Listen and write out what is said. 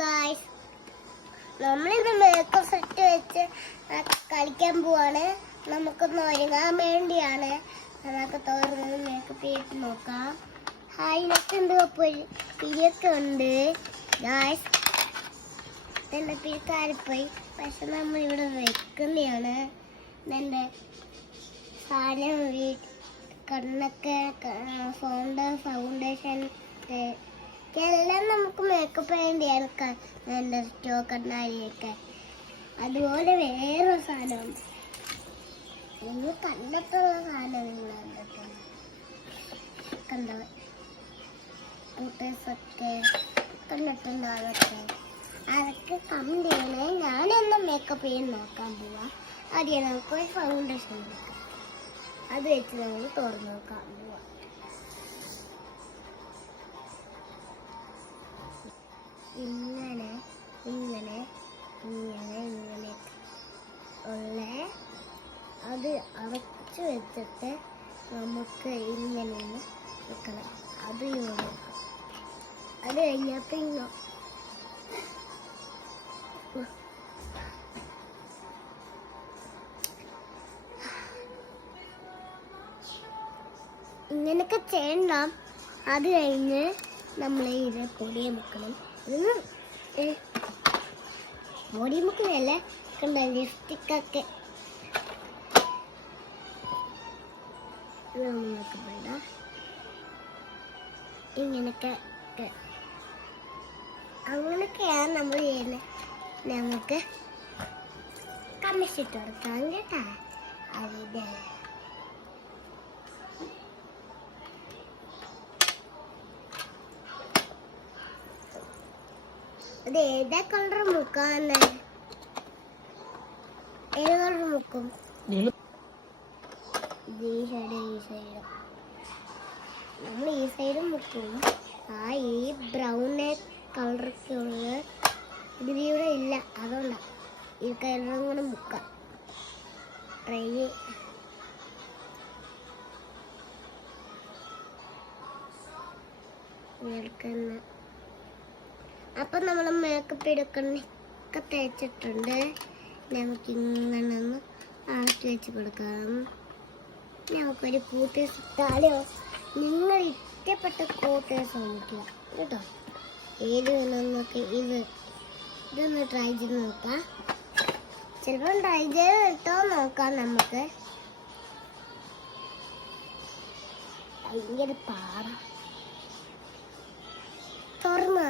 Guys, നമ്മളിത് makeup set വെച്ച് കളിക്കാൻ പോവാണ്. നമുക്കൊന്ന് ഒരുങ്ങാൻ വേണ്ടിയാണ്. നമുക്ക് തോന്നുന്നത് മേക്കപ്പ് ചെയ്തിട്ട് നോക്കാം. അതിനൊക്കെ എന്തോ പിരിയൊക്കെ ഉണ്ട് ഗായ്സ്. എൻ്റെ പിരിക്കാരിപ്പോയി, പക്ഷെ നമ്മൾ ഇവിടെ വെക്കുന്നതാണ്. എൻ്റെ സാധനം കണ്ണൊക്കെ ഫൗണ്ടേഷൻ എല്ലാം നമുക്ക് മേക്കപ്പ് വേണ്ടിയാണ്. എൻ്റെ കണ്ണാടിയൊക്കെ അതുപോലെ വേറൊരു സാധനമുണ്ട്. നിങ്ങൾ കണ്ടിട്ടുള്ള സാധനം നിങ്ങൾ കണ്ടോ? ഫോട്ടോസൊക്കെ കണ്ടിട്ടുണ്ടോ? അതൊക്കെ കമന്റ് ചെയ്യണേ. ഞാനൊന്ന് മേക്കപ്പ് ചെയ്യാൻ നോക്കാൻ പോവാം. ആദ്യം നമുക്ക് ഒരു ഫൗണ്ടേഷൻ എടുക്കാം. അത് വെച്ച് നമ്മൾ തുറന്നു നോക്കാൻ പോവാം. ഇങ്ങനെ ഇങ്ങനെ ഇങ്ങനെ ഇങ്ങനെ ഉള്ള അത് അടച്ചു വെച്ചിട്ട് നമുക്ക് ഇങ്ങനെ വെക്കണം. അത് ഇങ്ങനെ അത് കഴിഞ്ഞപ്പോൾ ഇങ്ങനൊക്കെ ചെയ്യണം. അത് കഴിഞ്ഞ് നമ്മൾ ഇത് പൊടിയെ മുക്കണം. ഇതിന് പൊടി മുക്കലല്ല, കണ്ട ലിപ്സ്റ്റിക്കൊക്കെ നമുക്ക് വേണ്ട. ഇങ്ങനൊക്കെ അങ്ങനെയൊക്കെയാണ് നമ്മൾ ചെയ്യുന്നത്. നമുക്ക് കമ്മിച്ചിട്ട് കൊടുക്കാം കേട്ടാ. അവിടെ അത് ഏതാ കളർ മുക്കാന്ന്? ഏത് കളർ മുക്കും? ഈ സൈഡ് നമ്മൾ ഈ സൈഡും മുക്കും. ഈ ബ്രൗൺ കളറൊക്കെ ഉള്ള ഇതിലൂടെ ഇല്ല, അതുകൊണ്ടാ ഈ കളറും കൂടെ മുക്കാം. ട്രൈ എടുക്കുന്ന. അപ്പം നമ്മൾ മേക്കപ്പ് എടുക്കണൊക്കെ തേച്ചിട്ടുണ്ട്. നമുക്ക് ഇങ്ങനെ ഒന്ന് ആക്കി വെച്ച് കൊടുക്കാം. നമുക്കൊരു കൂട്ടേഴ്സ് ഇട്ടാലോ? നിങ്ങൾ ഇഷ്ടപ്പെട്ട കൂട്ടേഴ്സ് നോക്കുക കേട്ടോ. ഏത് വേണമെന്നൊക്കെ ഇതൊന്ന് ട്രൈ ചെയ്ത് നോക്കാം. ചിലപ്പോൾ ട്രൈ ചെയ്ത് ഇട്ടോ നോക്കാം. നമുക്ക് ഭയങ്കര പാട തുറന്ന